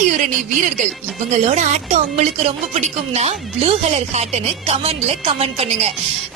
கருப்பாயூரணி வீரர்கள் இவங்களோட ஆட்டம் உங்களுக்கு ரொம்ப பிடிக்கும்னா ப்ளூ கலர் ஹார்ட்னு கமெண்ட்ல கமெண்ட் பண்ணுங்க.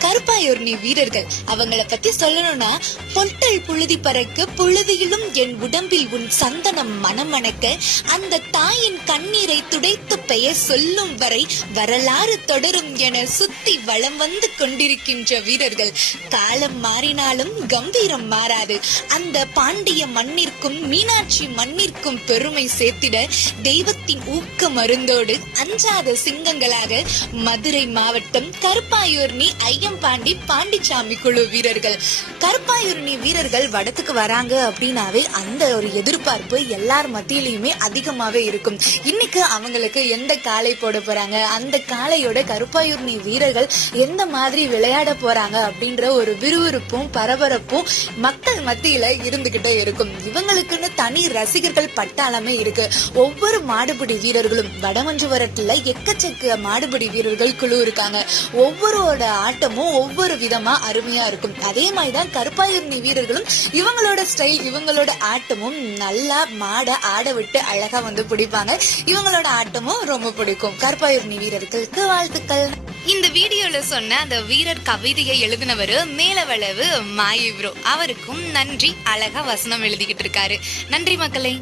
கருப்பாயூரணி வீரர்கள் அவங்கள பத்தி சொல்லணும்னா பொட்டல் புழுதி பறக்க புழுதியிலும் என் உடம்பில் உன் சந்தனம் மணமணக்க அந்த தாயின் கண்ணீரை துடைத்து பெயர் சொல்லும் வரை வரலாறு தொடரும் என சுத்தி வளம் வந்து கொண்டிருக்கின்ற வீரர்கள். காலம் மாறினாலும் கம்பீரம் மாறாது. அந்த பாண்டிய மண்ணிற்கும் மீனாட்சி மண்ணிற்கும் பெருமை சேர்த்திட தெய்வத்தின் ஊக்க மருந்தோடு அஞ்சாத சிங்கங்களாக மதுரை மாவட்டம் கருப்பாயூர்னி ஐயம்பாண்டி பாண்டிச்சாமி குழு வீரர்கள். கருப்பாயூர்னி வீரர்கள் வடத்துக்கு வராங்க அப்படின்னாவே அந்த ஒரு எதிர்பார்ப்பு எல்லார் மத்தியிலையுமே அதிகமாவே இருக்கும். இன்னைக்கு அவங்களுக்கு எந்த காலை போட போறாங்க? அந்த காளையோட கருப்பாயூர்னி வீரர்கள் எந்த மாதிரி விளையாட போறாங்க அப்படின்ற ஒரு விறுவிறுப்பும் பரபரப்பும் மக்கள் மத்தியில இருந்துகிட்டே இருக்கும். இவங்களுக்குன்னு தனி ரசிகர்கள் பட்டாளமே இருக்கு. ஒவ்வொரு ஒவ்வொரு மாடுபிடி வீரர்களும் வடமஞ்சுவரத்துல எக்கச்சக்க மாடுபிடி வீரர்கள் குழு இருக்காங்க. ஒவ்வொருவோட ஆட்டமும் ஒவ்வொரு விதமா அருமையா இருக்கும். அதே மாதிரிதான் கருப்பாயிருந்தி வீரர்களும் இவங்களோட ஸ்டைல் இவங்களோட ஆட்டமும் நல்லா மாட ஆட விட்டு அழகா வந்து பிடிப்பாங்க. இவங்களோட ஆட்டமும் ரொம்ப பிடிக்கும். கருப்பாயிருந்தி வீரர்களுக்கு வாழ்த்துக்கள். இந்த வீடியோல சொன்ன அந்த வீரர் கவிதையை எழுதினவர் மேலவளவு மாயிப்ரோ அவருக்கும் நன்றி. அழகா வசனம் எழுதிக்கிட்டு இருக்காரு. நன்றி மக்களே.